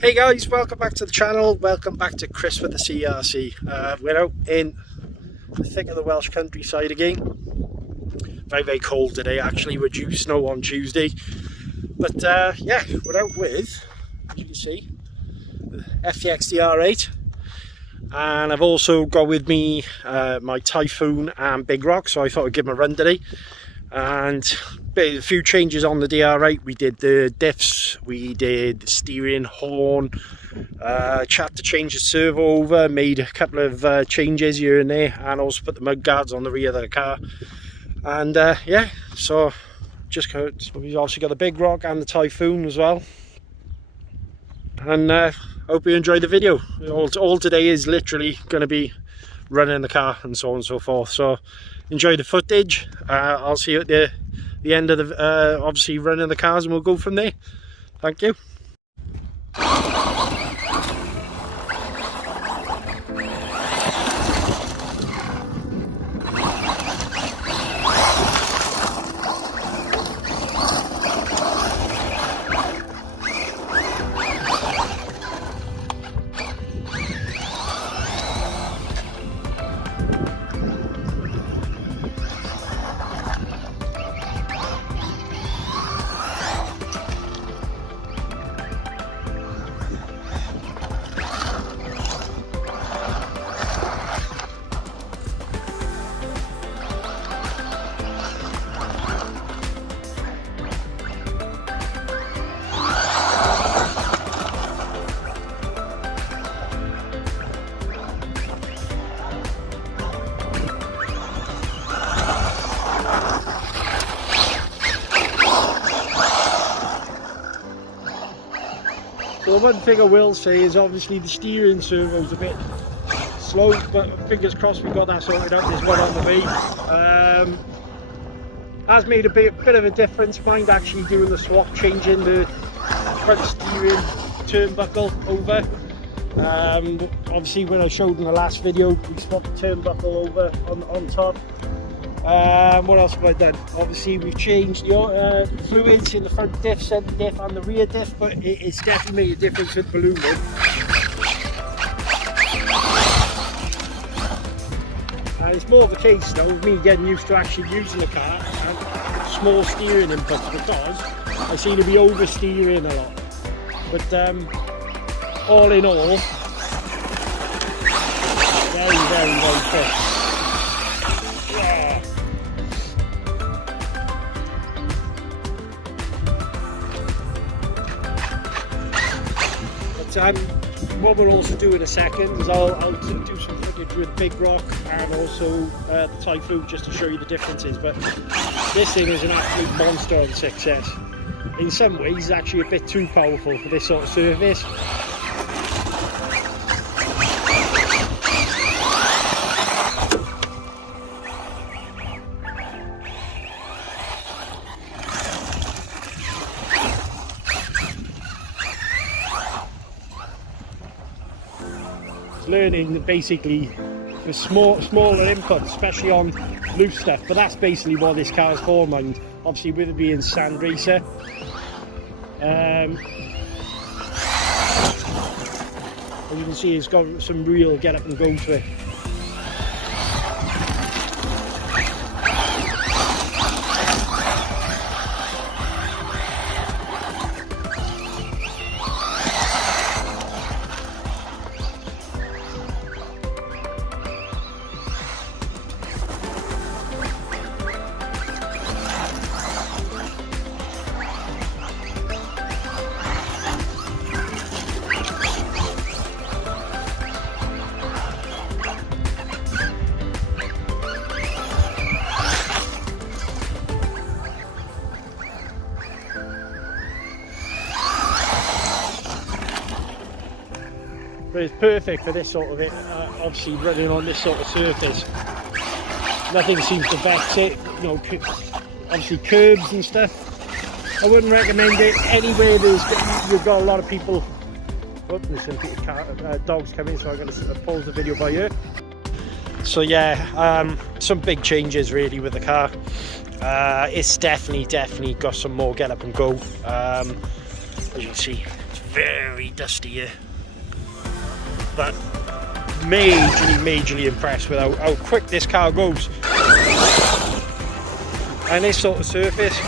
Hey guys, welcome back to the channel. Welcome back to ChriswithaC RC. We're out in the thick of the Welsh countryside again. Very cold today actually. We're due snow on Tuesday. But yeah, we're out with, as you can see, the FTX DR8. And I've also got with me my Typhon and Big Rock, so I thought I'd give them a run today. And a few changes on the DR8. We did the diffs, we did the steering, horn, chat to change the servo over, made a couple of changes here and there, and also put the mud guards on the rear of the car. And yeah, so we've also got the Big Rock and the Typhon as well. And hope you enjoy the video. All today is literally going to be running the car and so on and so forth. So enjoy the footage. I'll see you at the end of the obviously running the cars, and we'll go from there. Thank you. So one thing I will say is obviously the steering servo's a bit slow, but fingers crossed we got that sorted out. There's one on the way. Has made a bit of a difference. Mind actually doing the swap, changing the front steering turnbuckle over. Obviously when I showed in the last video, we swapped the turnbuckle over on top. What else have I done? Obviously we've changed the fluids in the front diff, centre diff and the rear diff, but it's definitely made a difference with ballooning. It's more of a case though of me getting used to actually using the car and small steering inputs, because I seem to be oversteering a lot. But all in all, very quick. What we'll also do in a second is I'll do some footage with Big Rock and also the Typhon, just to show you the differences. But this thing is an absolute monster on success. In some ways it's actually a bit too powerful for this sort of service. Learning basically the smaller inputs, especially on loose stuff, but that's basically what this car is for, mind. Obviously with it being sand racer, as you can see, it's got some real get up and go to it. But it's perfect for this sort of obviously running on this sort of surface. Nothing seems to vex it, you know, obviously curbs and stuff. I wouldn't recommend it anywhere you've got a lot of people. Oh, there's some dogs coming, so I'm going to pause the video by here. So yeah, some big changes really with the car. It's definitely got some more get up and go. As you can see, It's very dusty here, but majorly impressed with how quick this car goes. And this sort of surface,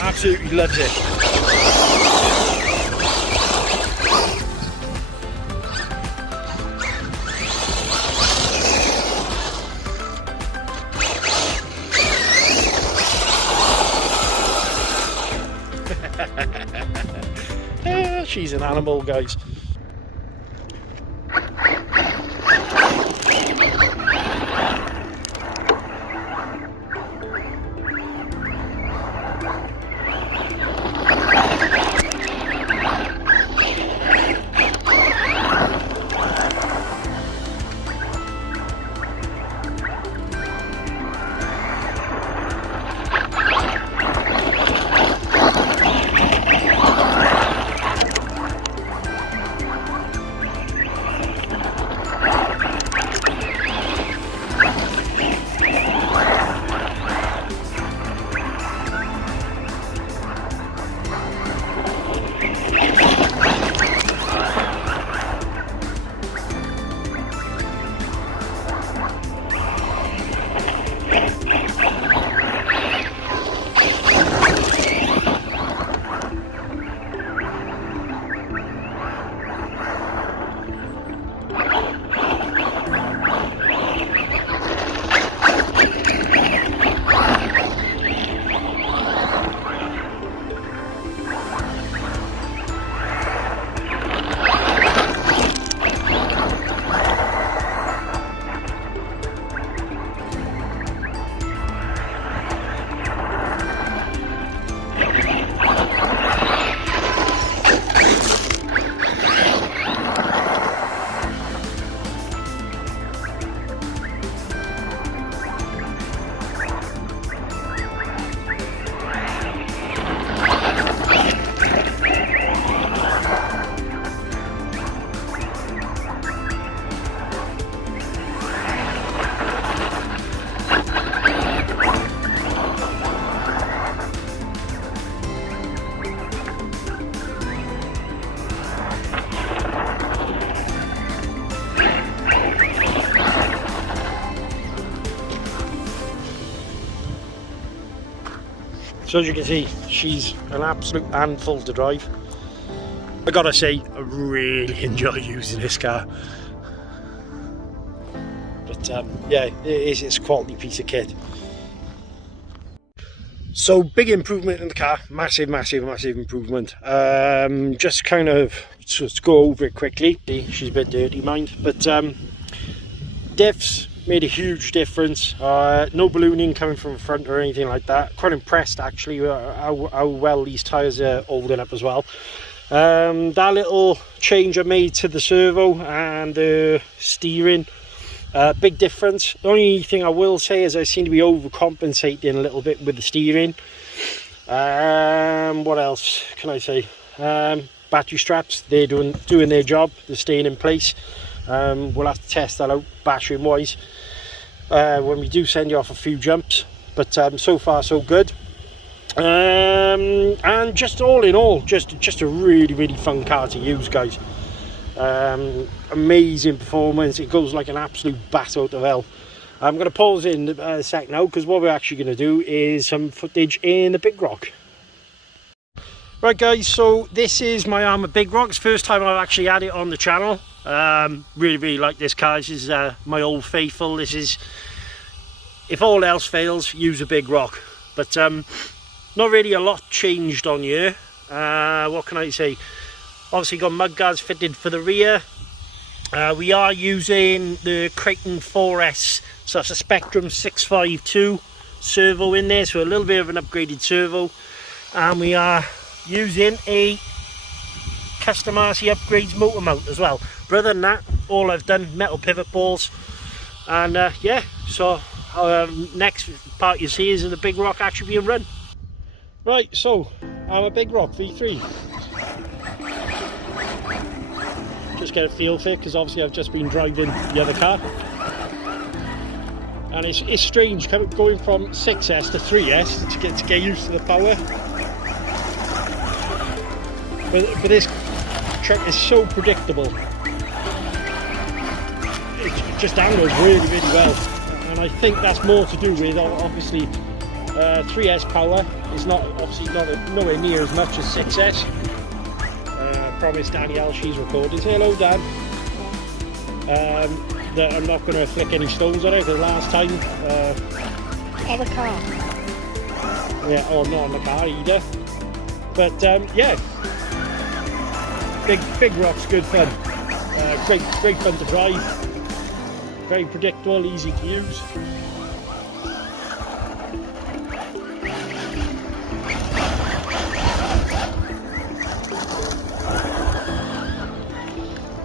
absolutely loves it. She's an animal, guys. So as you can see, she's an absolute handful to drive. I gotta say, I really enjoy using this car. But yeah, it's a quality piece of kit. So big improvement in the car, massive improvement. Just kind of to go over it quickly. She's a bit dirty, mind, but diffs made a huge difference. No ballooning coming from the front or anything like that. Quite impressed actually how well these tyres are holding up as well. That little change I made to the servo and the steering, big difference. The only thing I will say is I seem to be overcompensating a little bit with the steering. What else can I say? Battery straps, they're doing their job, they're staying in place. We'll have to test that out battering wise when we do send you off a few jumps, but so far so good. And just all in all, just a really fun car to use, guys. Amazing performance. It goes like an absolute bat out of hell. I'm going to pause in a sec now, because what we're actually going to do is some footage in the Big Rock. Right guys, so this is my Arrma Big Rock. It's the first time I've actually had it on the channel. Really like this car. This is my old faithful. This is, if all else fails, use a Big Rock. But not really a lot changed on here. What can I say? Obviously got mudguards fitted for the rear. We are using the Creighton 4S, so it's a Spectrum 652 servo in there, so a little bit of an upgraded servo. And we are using a custom RC Upgrades motor mount as well. But other than that, all I've done, metal pivot balls. And yeah, so next part you see is the Big Rock actually being run. Right, so our Big Rock V3. Just get a feel for it, because obviously I've just been driving the other car. and it's strange kind of going from 6S to 3S to get used to the power. But this truck is so predictable. It just handles really, really well, and I think that's more to do with obviously 3S power is nowhere near as much as 6S. Promise Danielle she's recording. Say hello, Dan. That I'm not going to flick any stones on it because last time On the car. yeah, or not on the car either. But yeah, big rock's good fun. Great fun to drive. Very predictable, easy to use.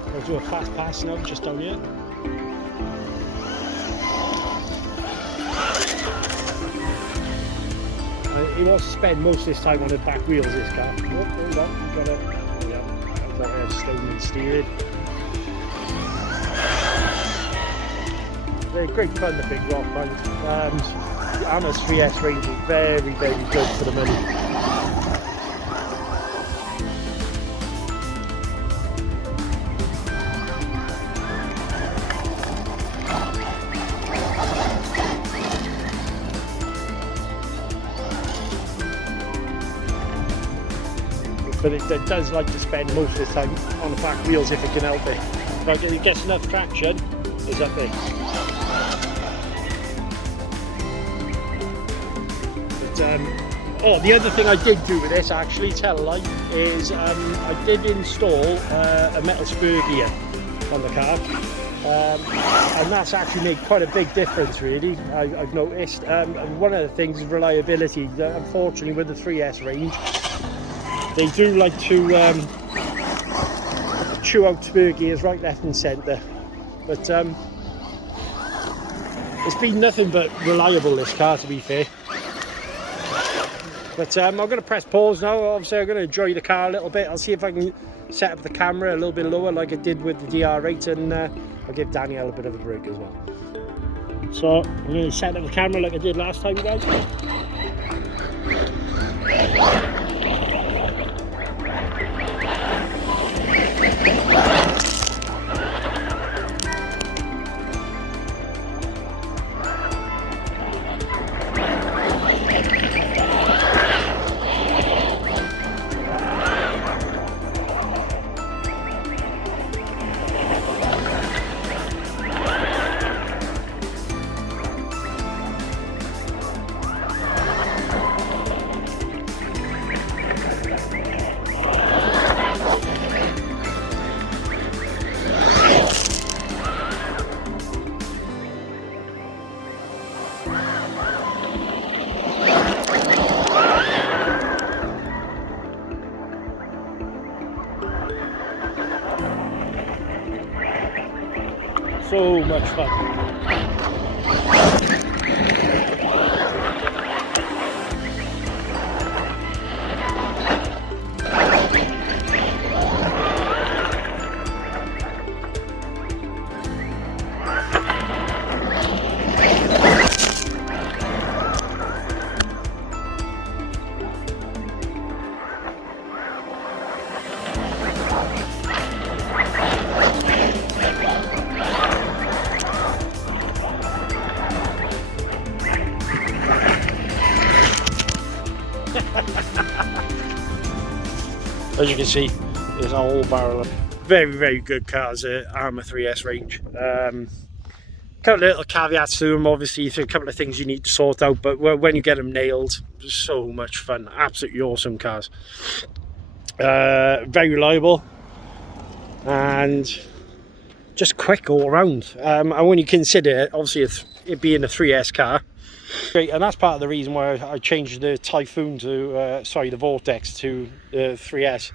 I'll do a fast pass now, just down here. He wants to spend most of his time on his back wheels, this car. Oh, hold on, got a, yeah, stone and steered. They're great fun, the big rock ones. Arrma's 3S range is very, very good for the money. But it does like to spend most of the time on the back wheels if it can help it. If it gets enough traction, it's up there. Oh, the other thing I did do with this, actually, tell a lie, is I did install a metal spur gear on the car, and that's actually made quite a big difference, really. I've noticed. And one of the things is reliability. Unfortunately, with the 3S range, they do like to chew out spur gears right, left, and centre. But it's been nothing but reliable, this car, to be fair. But I'm going to press pause now. Obviously I'm going to enjoy the car a little bit. I'll see if I can set up the camera a little bit lower like I did with the DR8, and I'll give Danielle a bit of a break as well. So I'm going to set up the camera like I did last time, you guys. So much fun. As you can see, there's a whole barrel of very, very good cars at Arrma 3S range. Couple of little caveats to them, obviously, a couple of things you need to sort out, but when you get them nailed, so much fun. Absolutely awesome cars. Very reliable and just quick all around. And when you consider, obviously, it being a 3S car, great, and that's part of the reason why I changed the Typhoon to, the Vortex to 3S.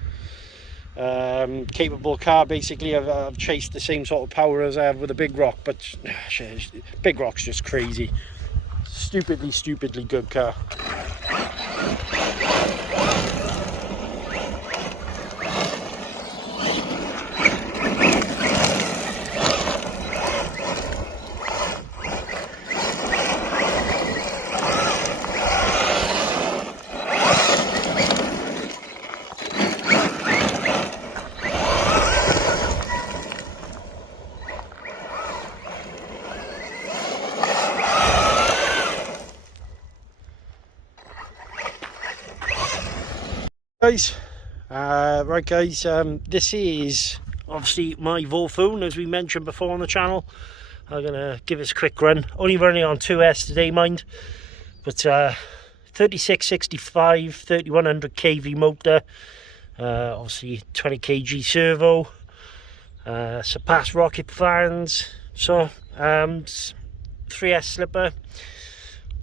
Capable car, basically. I've chased the same sort of power as I have with a Big Rock, but Big Rock's just crazy. Stupidly good car. guys. Right guys, this is obviously my Volfoon, as we mentioned before on the channel. I'm gonna give this a quick run. Only running on 2S today, mind, but 3665 3100 kV motor, obviously 20 kg servo, surpass rocket fans, so 3S slipper.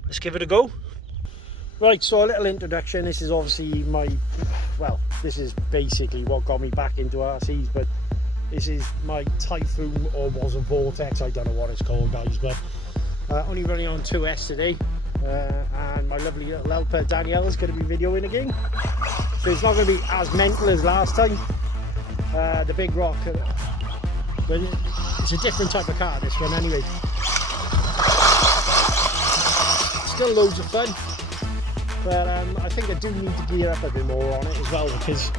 Let's give it a go. Right, so a little introduction. This is obviously well, this is basically what got me back into RCs, but this is my Typhoon, or was a Vortex, I don't know what it's called guys, but only running on 2S today, and my lovely little helper Danielle is going to be videoing again, so it's not going to be as mental as last time, the Big Rock, but it's a different type of car, this one anyway. Still loads of fun. But I think I do need to gear up a bit more on it as well, because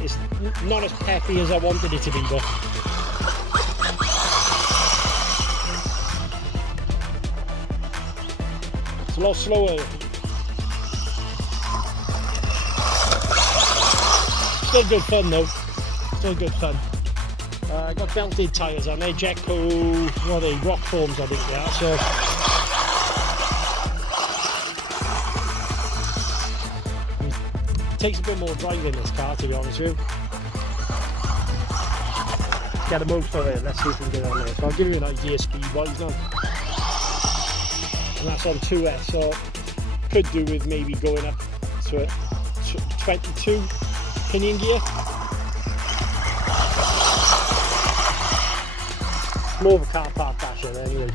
it's not as peppy as I wanted it to be, but it's a lot slower. Still good fun though, still good fun. I got belted tyres on there, Jekko, what are they, rock forms I think they are, so takes a bit more driving this car, to be honest with you. Get a most of it, let's see if we can get on there. So I'll give you an idea speed wise now. And that's on 2S, so could do with maybe going up to a 22 pinion gear. More of a car park dasher anyway.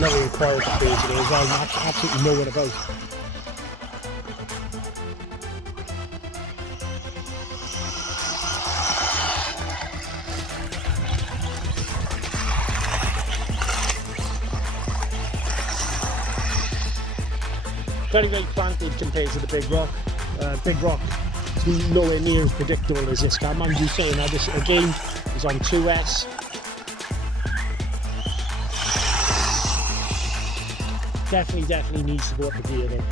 Never required to do today as well, absolutely no one about. Very, very planted compared to the Big Rock. Big Rock is nowhere near as predictable as this car. Mind you saying that this again is on 2S. Definitely needs to go up the gear then.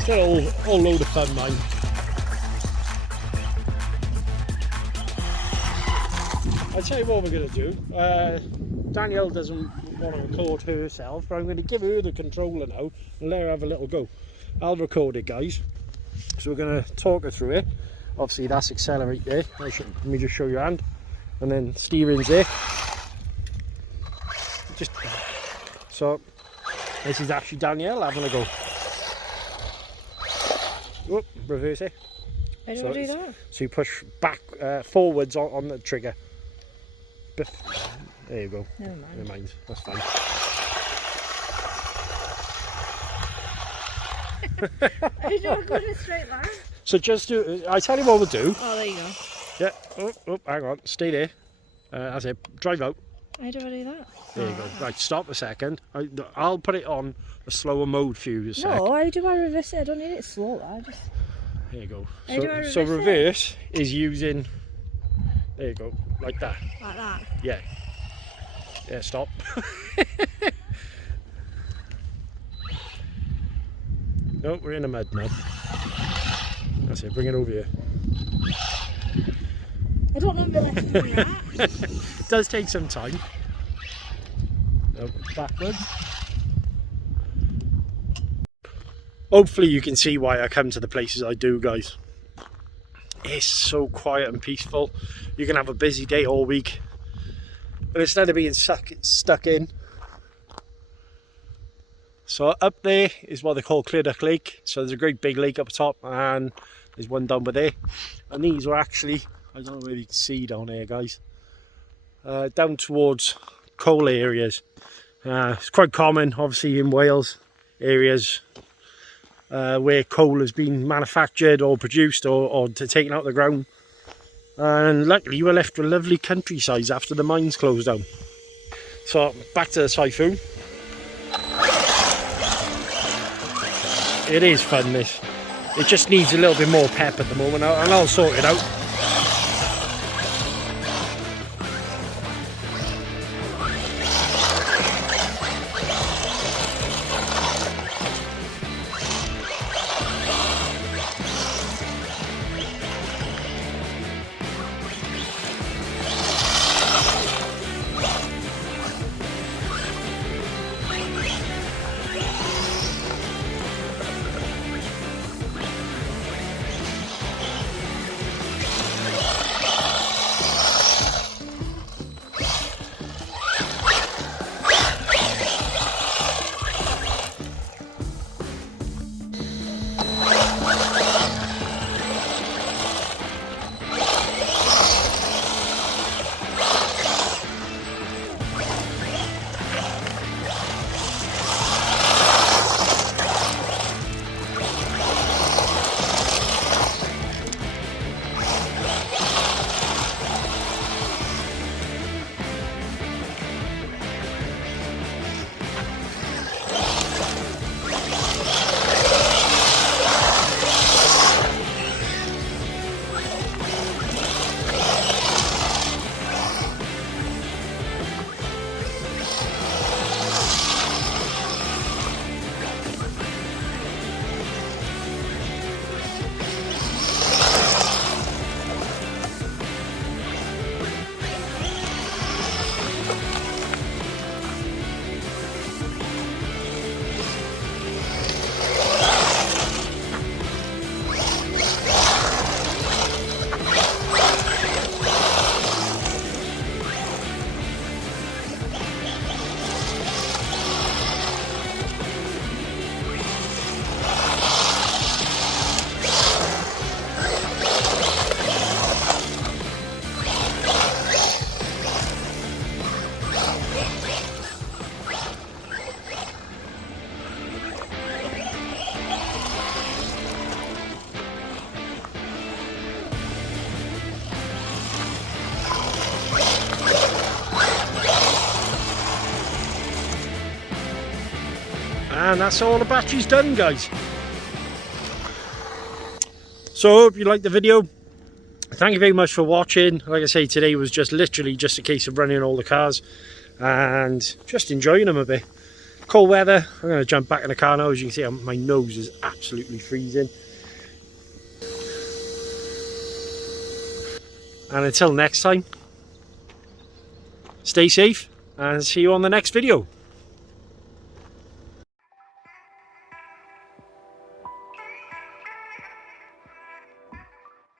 Still all load of fun, mind. I'll tell you what we're going to do. Danielle doesn't want to record herself, but I'm going to give her the controller now and let her have a little go. I'll record it, guys. So we're going to talk her through it. Obviously that's accelerate there. Let me just show your hand. And then steering's there. So this is actually Danielle having a go. Whoop, reverse it. How do I do that? So you push back forwards on the trigger. There you go. Never mind. Never mind. That's fine. I don't go in a straight line. So just do, I tell you what we'll do. Oh, there you go. Yeah, oh, hang on, stay there. That's it, drive out. How do I do that? There you go. Right, stop a second. I'll put it on a slower mode for you a sec. No, how do I reverse it? I don't need it slow. There you go. How do I reverse so reverse is using, there you go, like that. Like that? Yeah. Yeah, stop. No, we're in the mud now. That's it, bring it over here. I don't know if I'm doing that. It does take some time. No, backwards. Hopefully you can see why I come to the places I do, guys. It's so quiet and peaceful. You can have a busy day all week, but instead of being stuck in. So up there is what they call Clear Duck Lake. So there's a great big lake up top, and there's one down by there. And these are actually, I don't know whether you can see down here, guys, down towards coal areas. It's quite common, obviously, in Wales areas where coal has been manufactured or produced or taken out of the ground. And luckily you were left with lovely countryside after the mines closed down. So back to the Typhoon. It is fun, this. It just needs a little bit more pep at the moment, and I'll sort it out. And that's all the battery's done, guys. So I hope you liked the video. Thank you very much for watching. Like I say, today was just literally just a case of running all the cars and just enjoying them a bit. Cold weather. I'm going to jump back in the car now. As you can see, my nose is absolutely freezing. And until next time, stay safe and see you on the next video.